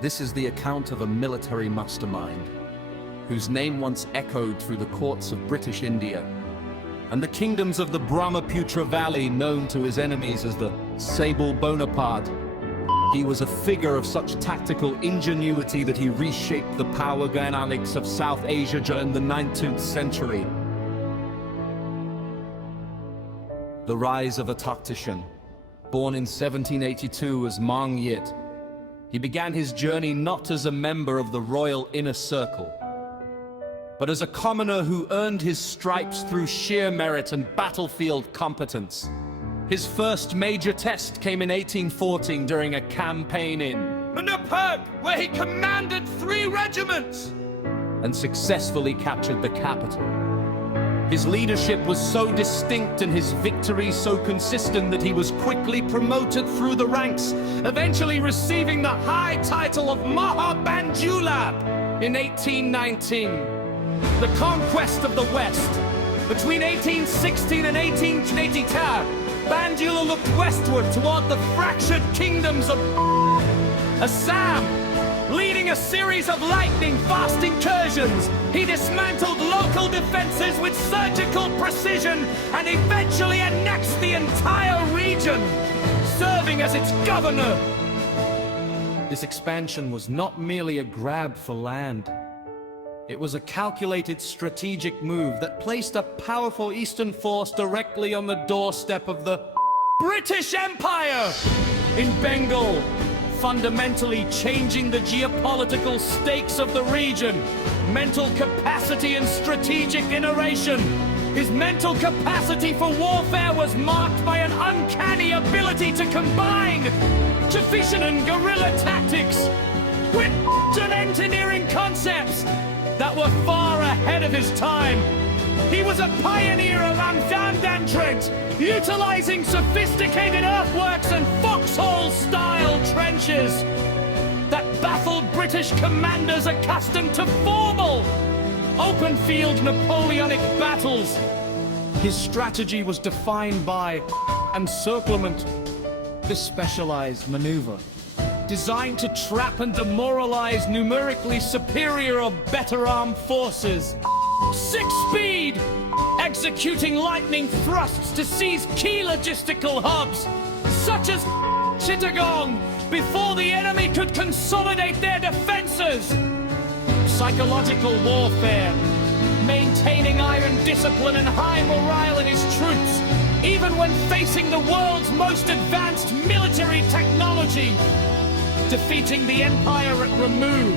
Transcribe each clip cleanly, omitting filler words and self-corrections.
This is the account of a military mastermind, whose name once echoed through the courts of British India, and the kingdoms of the Brahmaputra Valley, known to his enemies as the Sable Bonaparte. He was a figure of such tactical ingenuity that he reshaped the power dynamics of South Asia during the 19th century. The rise of a tactician. Born in 1782 as Mang Yit, he began his journey not as a member of the royal inner circle, but as a commoner who earned his stripes through sheer merit and battlefield competence. His first major test came in 1814 during a campaign in Manipur, where he commanded 3 regiments and successfully captured the capital. His leadership was so distinct and his victories so consistent that he was quickly promoted through the ranks, eventually receiving the high title of Mahabandulab in 1819. The conquest of the West. Between 1816 and 1882, Bandula looked westward toward the fractured kingdoms of Assam. Leading a series of lightning-fast incursions, he dismantled local defenses with surgical precision and eventually annexed the entire region, serving as its governor. This expansion was not merely a grab for land. It was a calculated strategic move that placed a powerful Eastern force directly on the doorstep of the British Empire in Bengal, fundamentally changing the geopolitical stakes of the region. Mental capacity and strategic iteration. His mental capacity for warfare was marked by an uncanny ability to combine sufficient and guerrilla tactics with engineering concepts that were far ahead of his time. He was a pioneer of Amdandantrent, utilizing sophisticated earthworks and foxhole-style trenches that baffled British commanders accustomed to formal, open-field Napoleonic battles. His strategy was defined by encirclement, this specialized maneuver, designed to trap and demoralize numerically superior or better armed forces. 6-speed, executing lightning thrusts to seize key logistical hubs, such as Chittagong, before the enemy could consolidate their defenses. Psychological warfare, maintaining iron discipline and high morale in his troops, even when facing the world's most advanced military technology. Defeating the empire at Ramu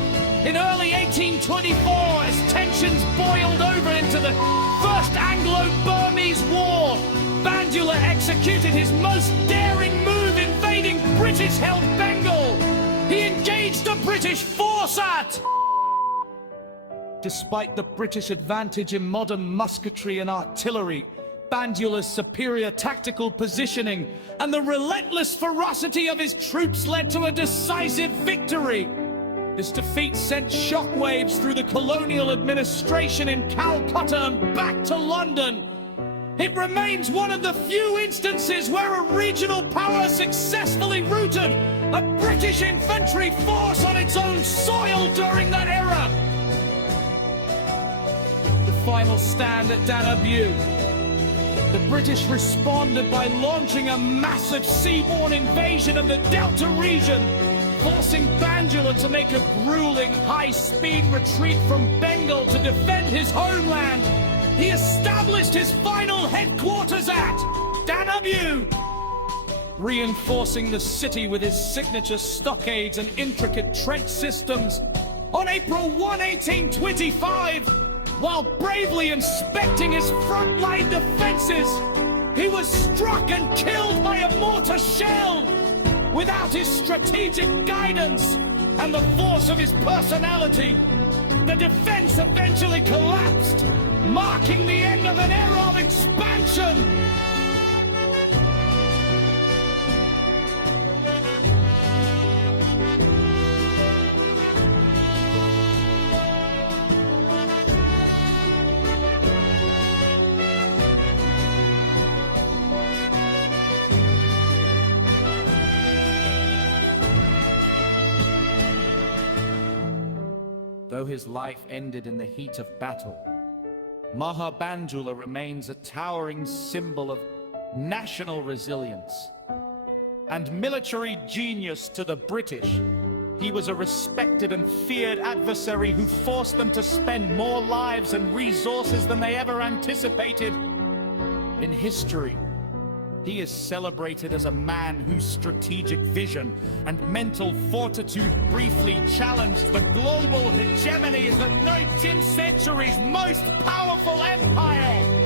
in early 1824 as tensions boiled over into the First Anglo-Burmese War. Bandula executed his most daring move, invading British-held Bengal. He engaged a British force at... Despite the British advantage in modern musketry and artillery, Bandula's superior tactical positioning and the relentless ferocity of his troops led to a decisive victory. This defeat sent shockwaves through the colonial administration in Calcutta and back to London. It remains one of the few instances where a regional power successfully routed a British infantry force on its own soil during that era. The final stand at Danabyu. The British responded by launching a massive seaborne invasion of the Delta region, forcing Bandula to make a grueling high-speed retreat from Bengal to defend his homeland. He established his final headquarters at Danabyu, reinforcing the city with his signature stockades and intricate trench systems. On April 1, 1825, while bravely inspecting his frontline defenses, he was struck and killed by a mortar shell. Without his strategic guidance and the force of his personality, the defense eventually collapsed, marking the end of an era of expansion. Though his life ended in the heat of battle, Mahabandula remains a towering symbol of national resilience and military genius to the British. He was a respected and feared adversary who forced them to spend more lives and resources than they ever anticipated. In history, he is celebrated as a man whose strategic vision and mental fortitude briefly challenged the global hegemony of the 19th century's most powerful empire.